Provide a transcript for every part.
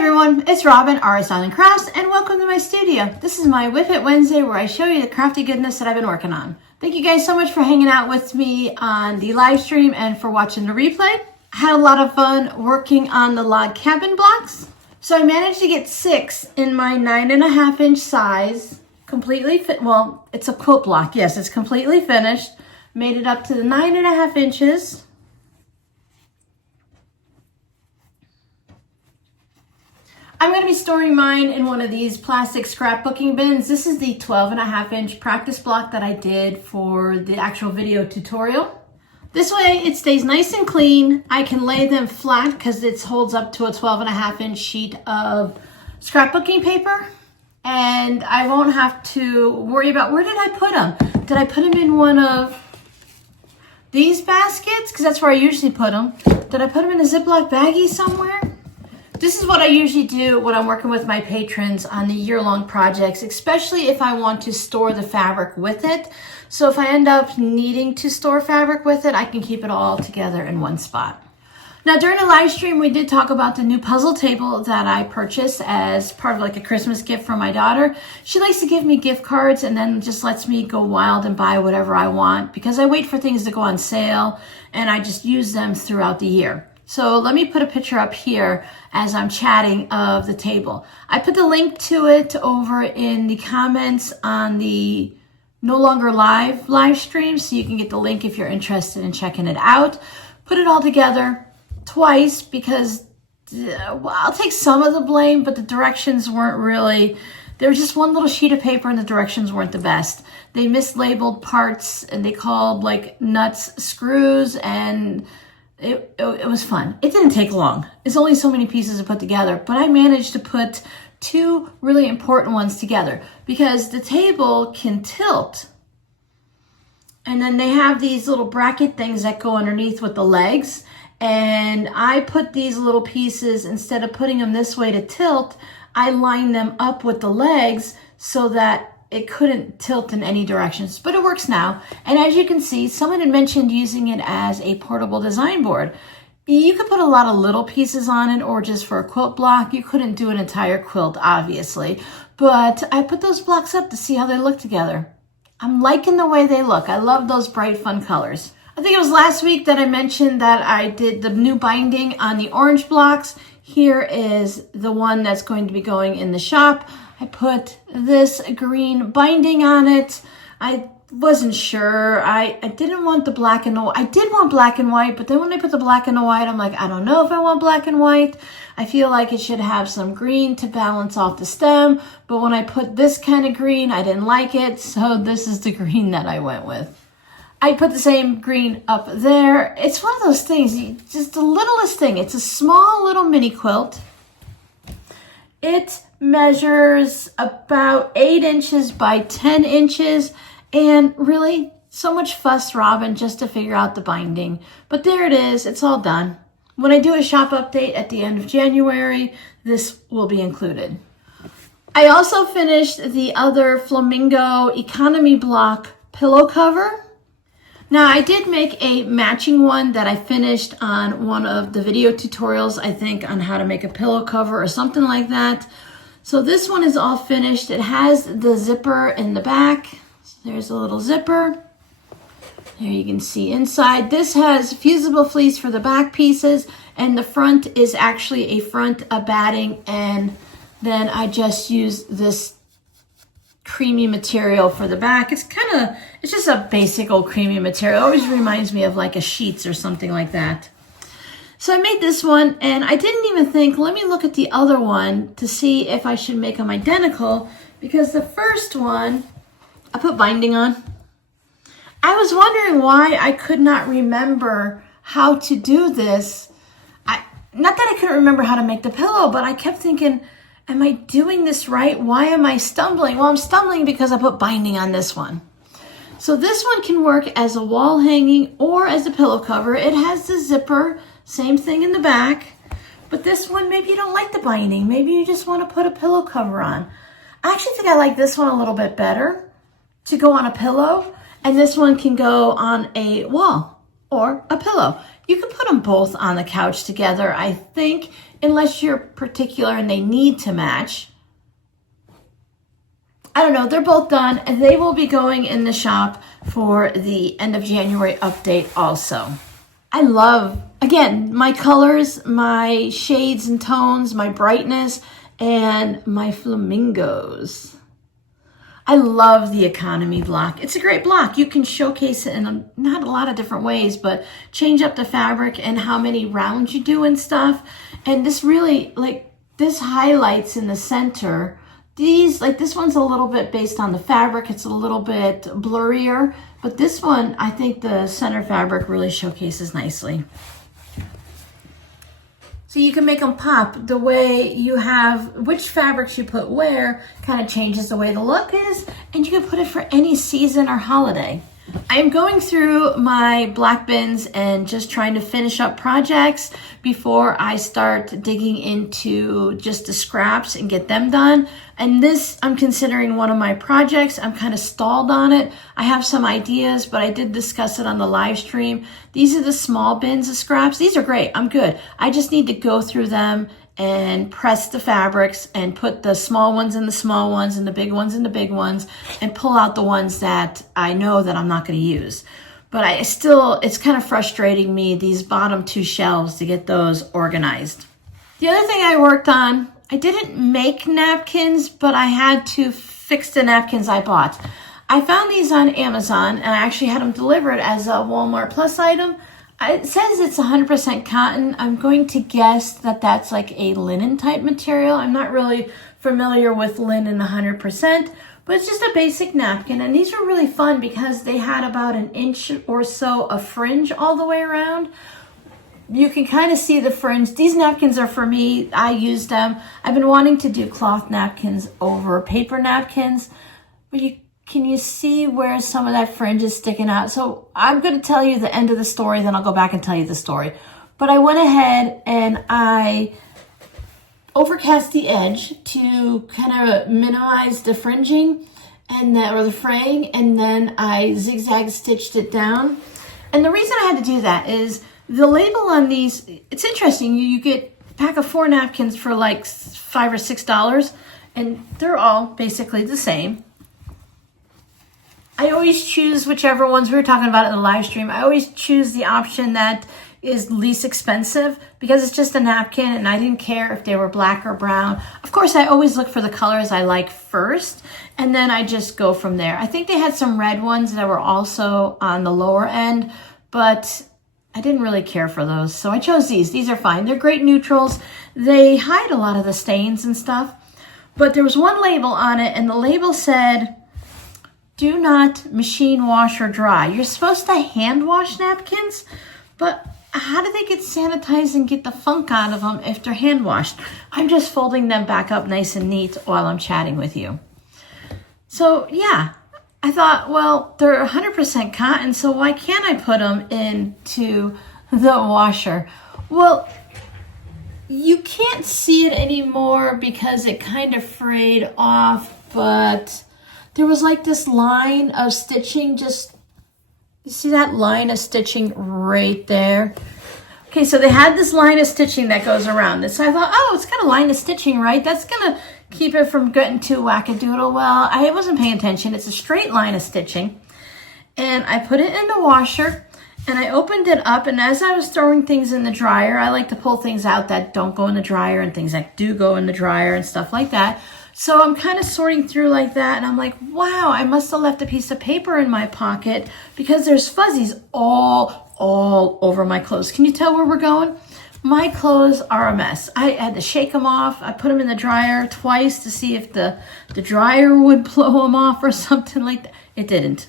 everyone, it's Robin, Artist Island Crafts, and welcome to my studio. This is my WIP It Wednesday where I show you the crafty goodness that I've been working on. Thank you guys so much for hanging out with me on the live stream and for watching the replay. I had a lot of fun working on the log cabin blocks. So I managed to get 6 in my 9.5 inch size, completely fit. Well, it's a quilt block. Yes, it's completely finished. Made it up to the 9.5 inches. I'm going to be storing mine in one of these plastic scrapbooking bins. This is the 12.5 inch practice block that I did for the actual video tutorial. This way it stays nice and clean. I can lay them flat because it holds up to a 12.5 inch sheet of scrapbooking paper. And I won't have to worry about, where did I put them? Did I put them in one of these baskets? Because that's where I usually put them. Did I put them in a Ziploc baggie somewhere? This is what I usually do when I'm working with my patrons on the year-long projects, especially if I want to store the fabric with it. So if I end up needing to store fabric with it, I can keep it all together in one spot. Now during the live stream, we did talk about the new puzzle table that I purchased as part of like a Christmas gift for my daughter. She likes to give me gift cards and then just lets me go wild and buy whatever I want because I wait for things to go on sale and I just use them throughout the year. So let me put a picture up here as I'm chatting of the table. I put the link to it over in the comments on the no longer live stream, so you can get the link if you're interested in checking it out. Put it all together twice because well, I'll take some of the blame, but the directions weren't really, there was just one little sheet of paper and the directions weren't the best. They mislabeled parts and they called like nuts screws, and it was fun. It didn't take long. It's only so many pieces to put together, but I managed to put 2 really important ones together because the table can tilt. And then they have these little bracket things that go underneath with the legs. And I put these little pieces, instead of putting them this way to tilt, I lined them up with the legs so that it couldn't tilt in any directions, but it works now. And as you can see, someone had mentioned using it as a portable design board. You could put a lot of little pieces on it or just for a quilt block. You couldn't do an entire quilt, obviously, but I put those blocks up to see how they look together. I'm liking the way they look. I love those bright, fun colors. I think it was last week that I mentioned that I did the new binding on the orange blocks. Here is the one that's going to be going in the shop. I put this green binding on it. I wasn't sure. I didn't want the black and white. I did want black and white, but then when I put the black and the white, I'm like, I don't know if I want black and white. I feel like it should have some green to balance off the stem. But when I put this kind of green, I didn't like it. So this is the green that I went with. I put the same green up there. It's one of those things, just the littlest thing. It's a small little mini quilt. It measures about 8 inches by 10 inches. And really, so much fuss, Robin, just to figure out the binding. But there it is. It's all done. When I do a shop update at the end of January, this will be included. I also finished the other Flamingo Economy Block pillow cover. Now, I did make a matching one that I finished on one of the video tutorials, I think, on how to make a pillow cover or something like that. So this one is all finished. It has the zipper in the back. So there's a little zipper. There you can see inside. This has fusible fleece for the back pieces, and the front is actually a front batting, and then I just use this creamy material for the back. It's just a basic old creamy material. It always reminds me of like a sheets or something like that. So I made this one and I didn't even think, let me look at the other one to see if I should make them identical, because the first one I put binding on. I was wondering why I could not remember how to do this. Not that I couldn't remember how to make the pillow, but I kept thinking, am I doing this right? Why am I stumbling? Well, I'm stumbling because I put binding on this one. So this one can work as a wall hanging or as a pillow cover. It has the zipper, same thing in the back. But this one, maybe you don't like the binding. Maybe you just want to put a pillow cover on. I actually think I like this one a little bit better to go on a pillow. And this one can go on a wall or a pillow. You can put them both on the couch together. I think unless you're particular and they need to match. I don't know, they're both done, and they will be going in the shop for the end of January update also. I love, again, my colors, my shades and tones, my brightness, and my flamingos. I love the economy block. It's a great block. You can showcase it in not a lot of different ways, but change up the fabric and how many rounds you do and stuff. And this really, like, this highlights in the center. These, like, this one's a little bit based on the fabric. It's a little bit blurrier, but this one, I think the center fabric really showcases nicely. So you can make them pop the way you have, which fabrics you put where kind of changes the way the look is, and you can put it for any season or holiday. I'm going through my black bins and just trying to finish up projects before I start digging into just the scraps and get them done. And this, I'm considering one of my projects. I'm kind of stalled on it. I have some ideas, but I did discuss it on the live stream. These are the small bins of scraps. These are great. I'm good. I just need to go through them and press the fabrics and put the small ones in the small ones and the big ones in the big ones and pull out the ones that I know that I'm not going to use. But it's kind of frustrating me, these bottom two shelves, to get those organized. The other thing I worked on, I didn't make napkins, but I had to fix the napkins I bought. I found these on Amazon, and I actually had them delivered as a Walmart Plus item. It says it's 100% cotton. I'm going to guess that that's like a linen type material. I'm not really familiar with linen 100%, but it's just a basic napkin. And these were really fun because they had about an inch or so of fringe all the way around. You can kind of see the fringe. These napkins are for me. I use them. I've been wanting to do cloth napkins over paper napkins, but can you see where some of that fringe is sticking out? So I'm going to tell you the end of the story, then I'll go back and tell you the story. But I went ahead and I overcast the edge to kind of minimize the fringing or the fraying, and then I zigzag stitched it down. And the reason I had to do that is the label on these, it's interesting. You get a pack of 4 napkins for like $5 or $6, and they're all basically the same. I always choose whichever ones, we were talking about it in the live stream, I always choose the option that is least expensive because it's just a napkin and I didn't care if they were black or brown. Of course, I always look for the colors I like first and then I just go from there. I think they had some red ones that were also on the lower end, but I didn't really care for those. So I chose these. These are fine. They're great neutrals. They hide a lot of the stains and stuff, but there was one label on it and the label said, do not machine wash or dry. You're supposed to hand wash napkins, but how do they get sanitized and get the funk out of them if they're hand washed? I'm just folding them back up nice and neat while I'm chatting with you. So yeah, I thought, well, they're 100% cotton, so why can't I put them into the washer? Well, you can't see it anymore because it kind of frayed off, but there was like this line of stitching, you see that line of stitching right there? Okay, so they had this line of stitching that goes around it. So I thought, oh, it's got a line of stitching, right? That's gonna keep it from getting too wackadoodle. Well, I wasn't paying attention. It's a straight line of stitching. And I put it in the washer and I opened it up, and as I was throwing things in the dryer, I like to pull things out that don't go in the dryer and things that do go in the dryer and stuff like that. So I'm kind of sorting through like that, and I'm like, wow, I must have left a piece of paper in my pocket because there's fuzzies all over my clothes. Can you tell where we're going? My clothes are a mess. I had to shake them off. I put them in the dryer twice to see if the dryer would blow them off or something like that. It didn't.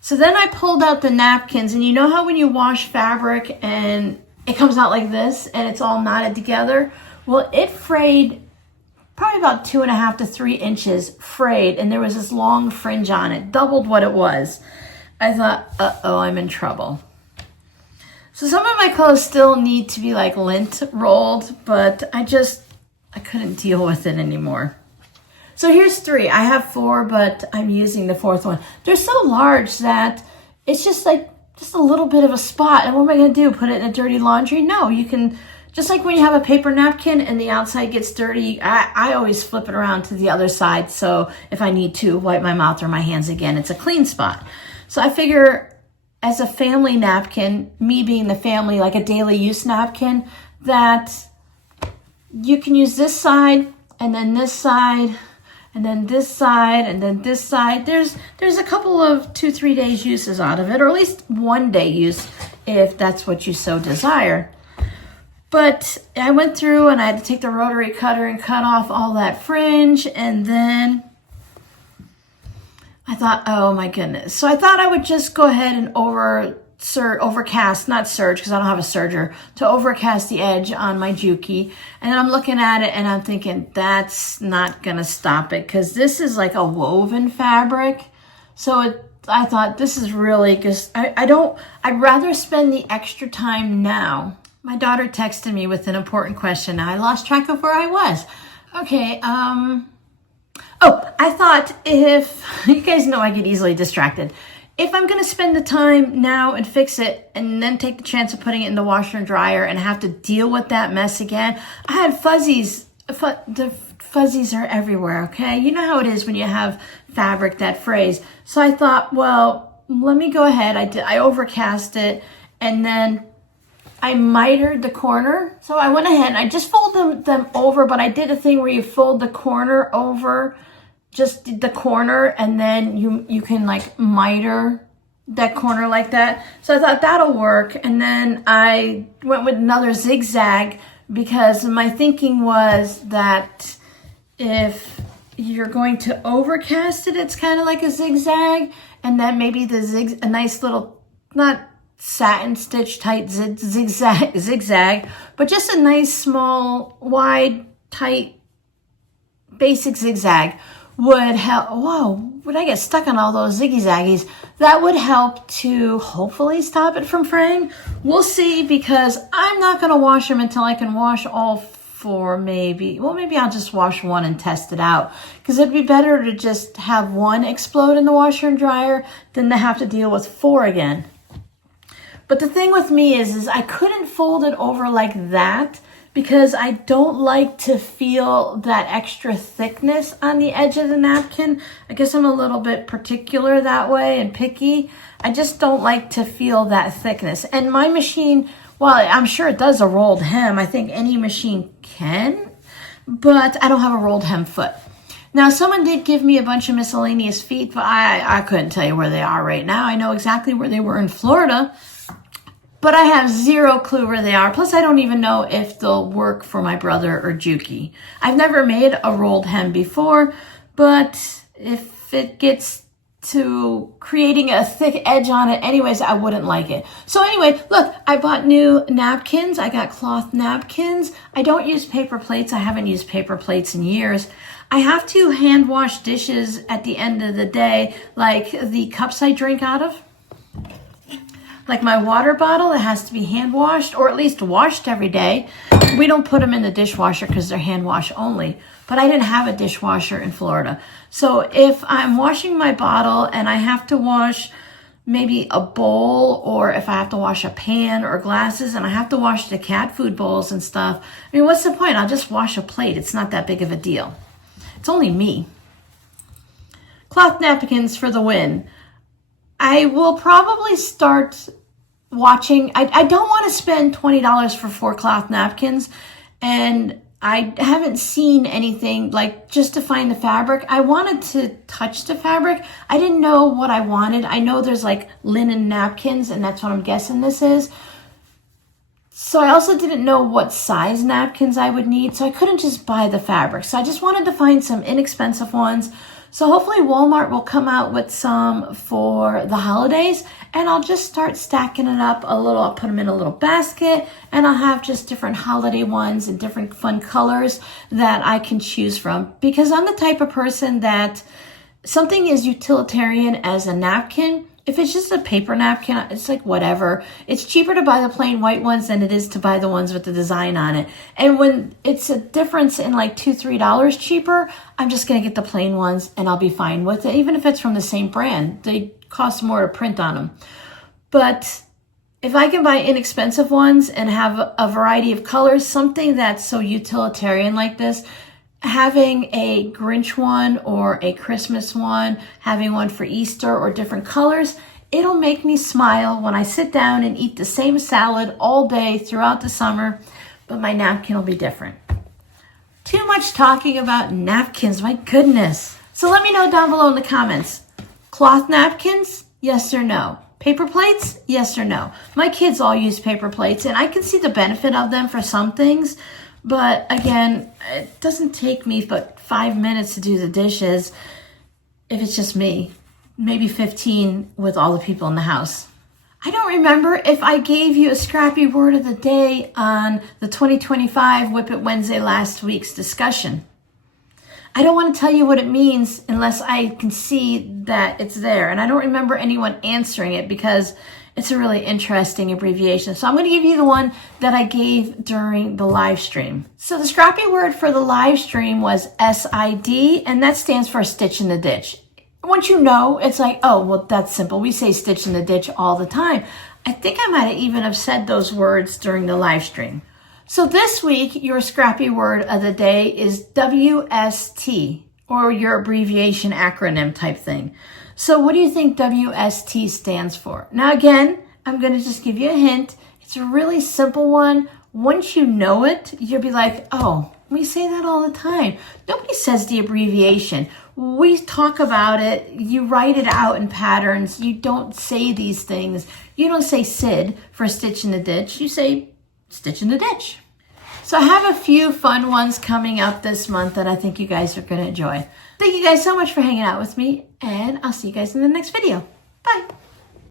So then I pulled out the napkins, and you know how when you wash fabric and it comes out like this and it's all knotted together? Well, it frayed probably about 2.5 to 3 inches frayed, and there was this long fringe on it, doubled what it was. I thought, uh-oh, I'm in trouble. So some of my clothes still need to be like lint rolled, but I couldn't deal with it anymore. So here's 3. I have 4, but I'm using the 4th one. They're so large that it's just a little bit of a spot. And what am I going to do? Put it in a dirty laundry? No, you can Just like when you have a paper napkin and the outside gets dirty, I always flip it around to the other side. So if I need to wipe my mouth or my hands again, it's a clean spot. So I figure as a family napkin, me being the family, like a daily use napkin, that you can use this side and then this side and then this side and then this side. There's a couple of 2-3 days uses out of it, or at least 1 day use if that's what you so desire. But I went through and I had to take the rotary cutter and cut off all that fringe, and then I thought, oh my goodness. So I thought I would just go ahead and overcast, not serge because I don't have a serger, to overcast the edge on my Juki. And I'm looking at it and I'm thinking, that's not gonna stop it because this is like a woven fabric. So I thought this is really just, I'd rather spend the extra time now. My daughter texted me with an important question. Now I lost track of where I was. Okay, oh, I thought if, you guys know I get easily distracted. If I'm gonna spend the time now and fix it and then take the chance of putting it in the washer and dryer and have to deal with that mess again, I had fuzzies. The fuzzies are everywhere, okay? You know how it is when you have fabric that frays. So I thought, well, let me go ahead. I overcast it and then I mitered the corner. So I went ahead and I just folded them over, but I did a thing where you fold the corner over, just the corner, and then you can like miter that corner like that. So I thought that'll work. And then I went with another zigzag because my thinking was that if you're going to overcast it, it's kind of like a zigzag, and then maybe a nice little, not satin stitch tight zigzag, but just a nice small wide tight basic zigzag would help. Whoa, would I get stuck on all those ziggy zaggies? That would help to hopefully stop it from fraying. We'll see, because I'm not going to wash them until I can wash all 4 maybe. Well, maybe I'll just wash 1 and test it out, because it'd be better to just have 1 explode in the washer and dryer than to have to deal with 4 again. But the thing with me is I couldn't fold it over like that because I don't like to feel that extra thickness on the edge of the napkin. I guess I'm a little bit particular that way and picky. I just don't like to feel that thickness. And my machine, well, I'm sure it does a rolled hem. I think any machine can, but I don't have a rolled hem foot. Now, someone did give me a bunch of miscellaneous feet, but I couldn't tell you where they are right now. I know exactly where they were in Florida, but I have 0 clue where they are. Plus, I don't even know if they'll work for my brother or Juki. I've never made a rolled hem before, but if it gets to creating a thick edge on it anyways, I wouldn't like it. So anyway, look, I bought new napkins. I got cloth napkins. I don't use paper plates. I haven't used paper plates in years. I have to hand wash dishes at the end of the day, like the cups I drink out of. Like my water bottle, it has to be hand washed, or at least washed every day. We don't put them in the dishwasher because they're hand wash only. But I didn't have a dishwasher in Florida. So if I'm washing my bottle and I have to wash maybe a bowl, or if I have to wash a pan or glasses and I have to wash the cat food bowls and stuff, I mean, what's the point? I'll just wash a plate. It's not that big of a deal. It's only me. Cloth napkins for the win. I will probably start watching. I don't want to spend $20 for 4 cloth napkins, and I haven't seen anything like just to find the fabric. I wanted to touch the fabric. I didn't know what I wanted. I know there's like linen napkins, and that's what I'm guessing this is. So I also didn't know what size napkins I would need, so I couldn't just buy the fabric. So I just wanted to find some inexpensive ones. So hopefully Walmart will come out with some for the holidays, and I'll just start stacking it up a little. I'll put them in a little basket, and I'll have just different holiday ones and different fun colors that I can choose from. Because I'm the type of person that something is utilitarian as a napkin. If it's just a paper napkin, it's like whatever. It's cheaper to buy the plain white ones than it is to buy the ones with the design on it. And when it's a difference in like $2, $3 cheaper, I'm just going to get the plain ones and I'll be fine with it. Even if it's from the same brand, they cost more to print on them. But If I can buy inexpensive ones and have a variety of colors, something that's so utilitarian like this, having a Grinch one or a Christmas one, having one for Easter or different colors, it'll make me smile when I sit down and eat the same salad all day throughout the summer, but my napkin will be different. Too much talking about napkins, my goodness. So let me know down below in the comments. Cloth napkins, yes or no? Paper plates, yes or no? My kids all use paper plates, and I can see the benefit of them for some things, but again, it doesn't take me but 5 minutes to do the dishes if it's just me. Maybe 15 with all the people in the house. I don't remember if I gave you a scrappy word of the day on the 2025 WIP It Wednesday last week's discussion. I don't want to tell you what it means unless I can see that it's there. And I don't remember anyone answering it because it's a really interesting abbreviation. So I'm going to give you the one that I gave during the live stream. So the scrappy word for the live stream was SID, and that stands for stitch in the ditch. Once you know, it's like, oh, well, that's simple. We say stitch in the ditch all the time. I think I might even have said those words during the live stream. So this week, your scrappy word of the day is WST, or your abbreviation acronym type thing. So what do you think WST stands for? Now again, I'm going to just give you a hint. It's a really simple one. Once you know it, you'll be like, oh, we say that all the time. Nobody says the abbreviation. We talk about it. You write it out in patterns. You don't say these things. You don't say SID for stitch in the ditch. You say stitch in the ditch. So I have a few fun ones coming up this month that I think you guys are going to enjoy. Thank you guys so much for hanging out with me, and I'll see you guys in the next video. Bye.